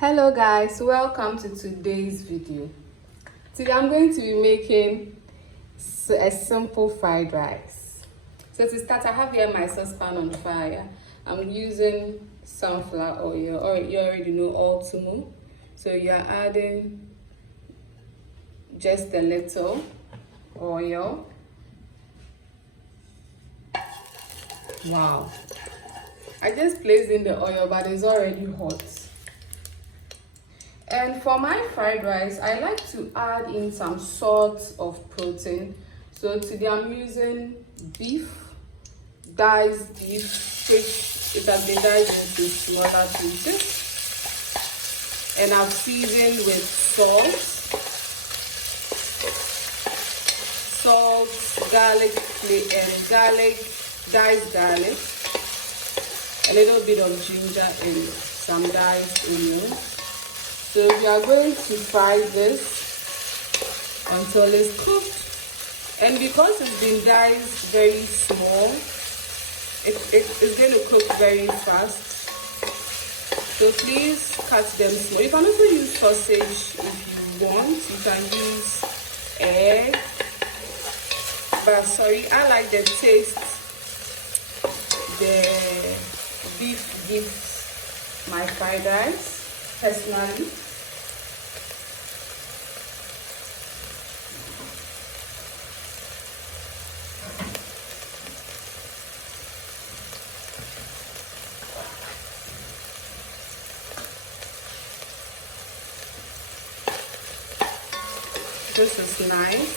Hello guys, welcome to today's video. Today I'm going to be making a simple fried rice. So to start, I have here my saucepan on fire. I'm using sunflower oil, or you already know Ultimo. So you're adding just a little oil. Wow, I just placed in the oil, but it's already hot. And for my fried rice, I like to add in some sort of protein. So today I'm using beef, diced beef, which it has been diced into smaller pieces. And I've seasoned with salt, garlic, diced garlic, a little bit of ginger and some diced onions. So we are going to fry this until it's cooked. And because it's been diced very small, it's going to cook very fast. So please cut them small. You can also use sausage if you want. You can use egg. But sorry, I like the taste the beef gives my fried rice, personally. This is nice.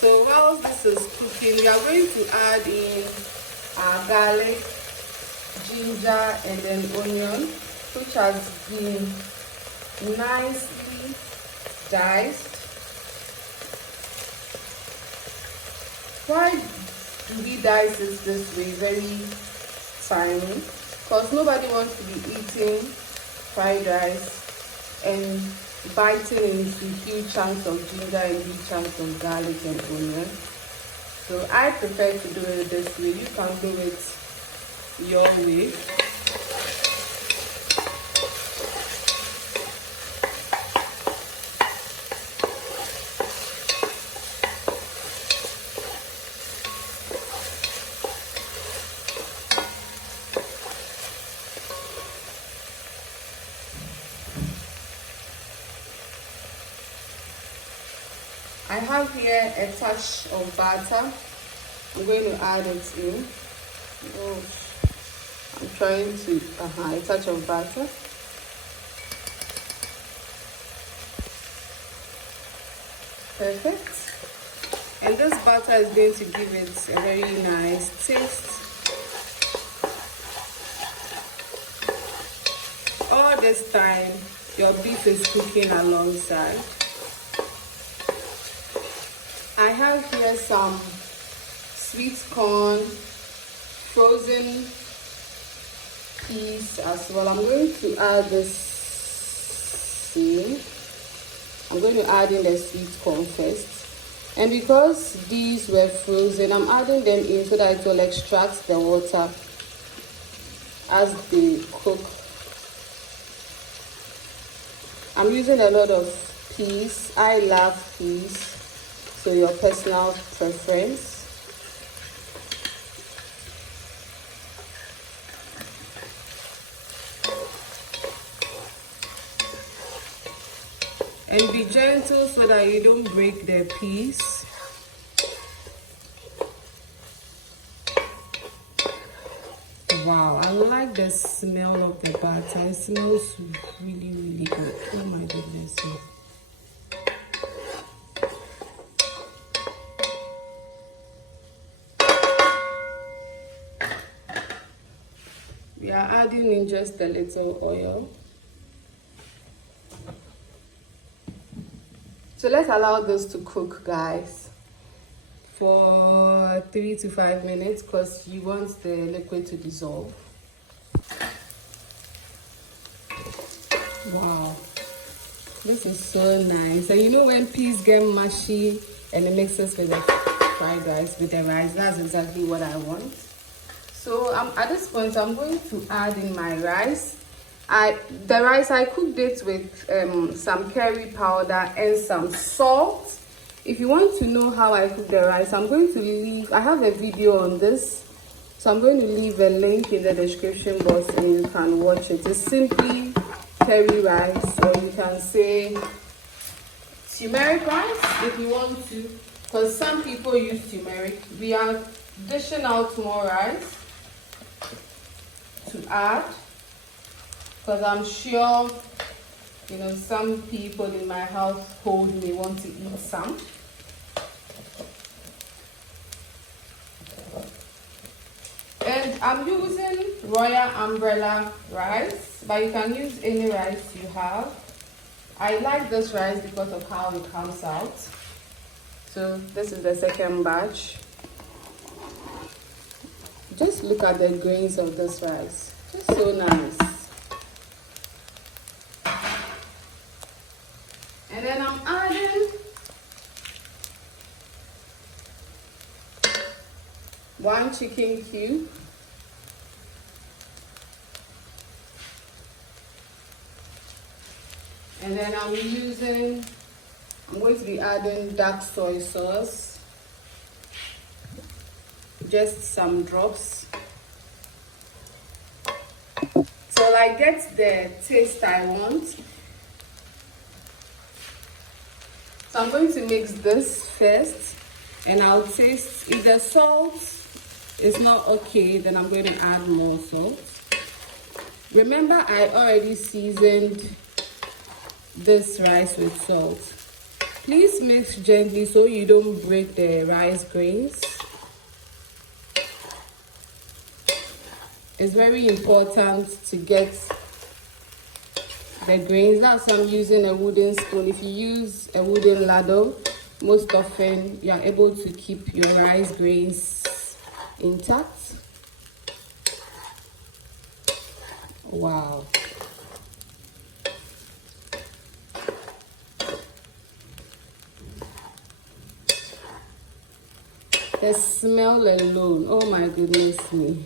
So while this is cooking, we are going to add in our garlic, ginger, and then onion, which has been nicely diced. Why do we dice it this way, very tiny? Because nobody wants to be eating fried rice and biting into huge chunks of ginger and huge chunks of garlic and onion. So I prefer to do it this way. You can do it your way. I have here a touch of butter. I'm going to add it in. Oh, I'm trying to, a touch of butter. Perfect. And this butter is going to give it a very nice taste. All this time, your beef is cooking alongside. I have here some sweet corn, frozen peas as well. I'm going to add this in. I'm going to add in the sweet corn first. And because these were frozen, I'm adding them in so that it will extract the water as they cook. I'm using a lot of peas. I love peas. So your personal preference. And be gentle so that you don't break the peas. Wow, I like the smell of the butter. It smells really, really good. Oh my goodness. We are adding in just a little oil. So let's allow this to cook, guys, for 3 to 5 minutes because you want the liquid to dissolve. Wow, this is so nice. And you know when peas get mushy and it mixes with the fried rice, with the rice, that's exactly what I want. So at this point, I'm going to add in my rice. The rice, I cooked it with some curry powder and some salt. If you want to know how I cook the rice, I have a video on this, so I'm going to leave a link in the description box and you can watch it. It's simply curry rice, or you can say turmeric rice if you want to, because some people use turmeric. We are dishing out more rice to add, because I'm sure, you know, some people in my household may want to eat some. And I'm using Royal Umbrella rice, but you can use any rice you have. I like this rice because of how it comes out. So this is the second batch. Just look at the grains of this rice. Just so nice. And then I'm adding 1 chicken cube. And then I'm going to be adding dark soy sauce. Just some drops. Till I get the taste I want. So I'm going to mix this first, and I'll taste. If the salt is not okay, then I'm going to add more salt. Remember, I already seasoned this rice with salt. Please mix gently so you don't break the rice grains. It's very important to get the grains. That's why I'm using a wooden spoon. If you use a wooden ladle, most often you are able to keep your rice grains intact. Wow. The smell alone, oh my goodness me.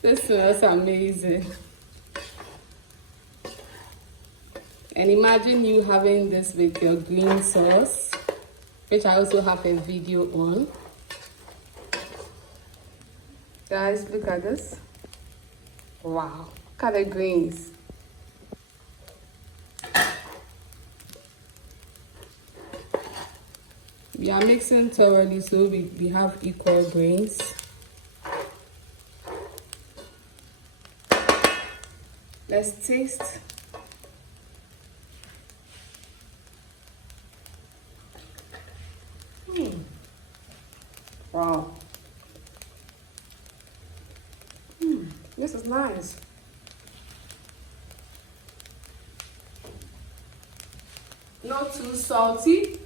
This smells amazing. And imagine you having this with your green sauce, which I also have a video on. Guys, look at this. Wow, look at the greens. We are mixing thoroughly so we have equal grains. Let's taste. Wow. This is nice. Not too salty.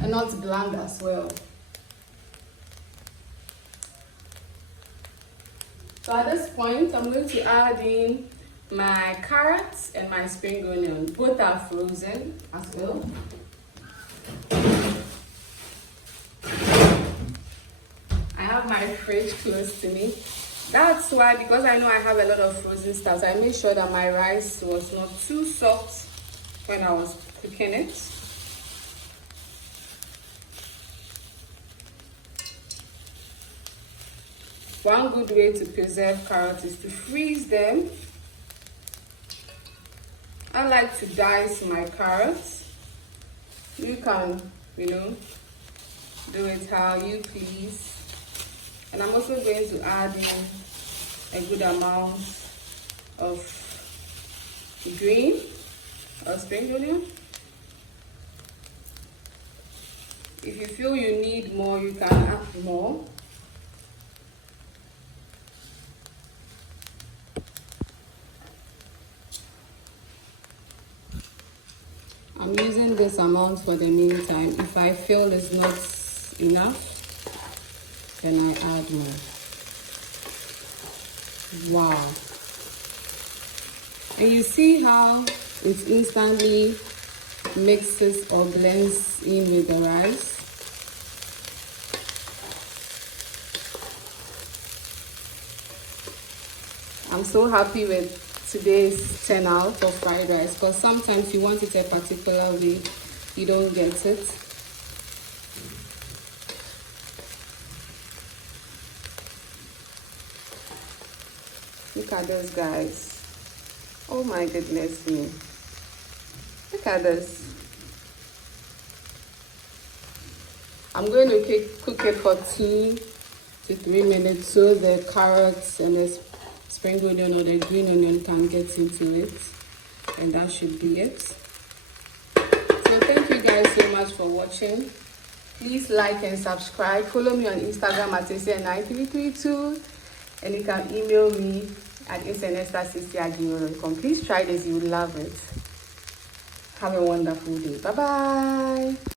And not bland as well. So at this point, I'm going to add in my carrots and my spring onion. Both are frozen as well. I have my fridge close to me. That's why, because I know I have a lot of frozen stuff, I made sure that my rice was not too soft when I was cooking it. One good way to preserve carrots is to freeze them. I like to dice my carrots. You can, you know, do it how you please. And I'm also going to add in a good amount of green or spring onion. If you feel you need more, you can add more. I'm using this amount for the meantime. If I feel it's not enough, then I add more. Wow. And you see how it instantly mixes or blends in with the rice. I'm so happy with today's turnout of fried rice, because sometimes you want it a particular way, you don't get it. Look at this, guys. Oh my goodness me. Look at this. I'm going to cook it for 2 to 3 minutes so the carrots and the spring onion or the green onion can get into it. And that should be it. So thank you guys so much for watching. Please like and subscribe. Follow me on Instagram at ACN9332. And you can email me at acnesta60@gmail.com. Please try this, you will love it. Have a wonderful day. Bye bye.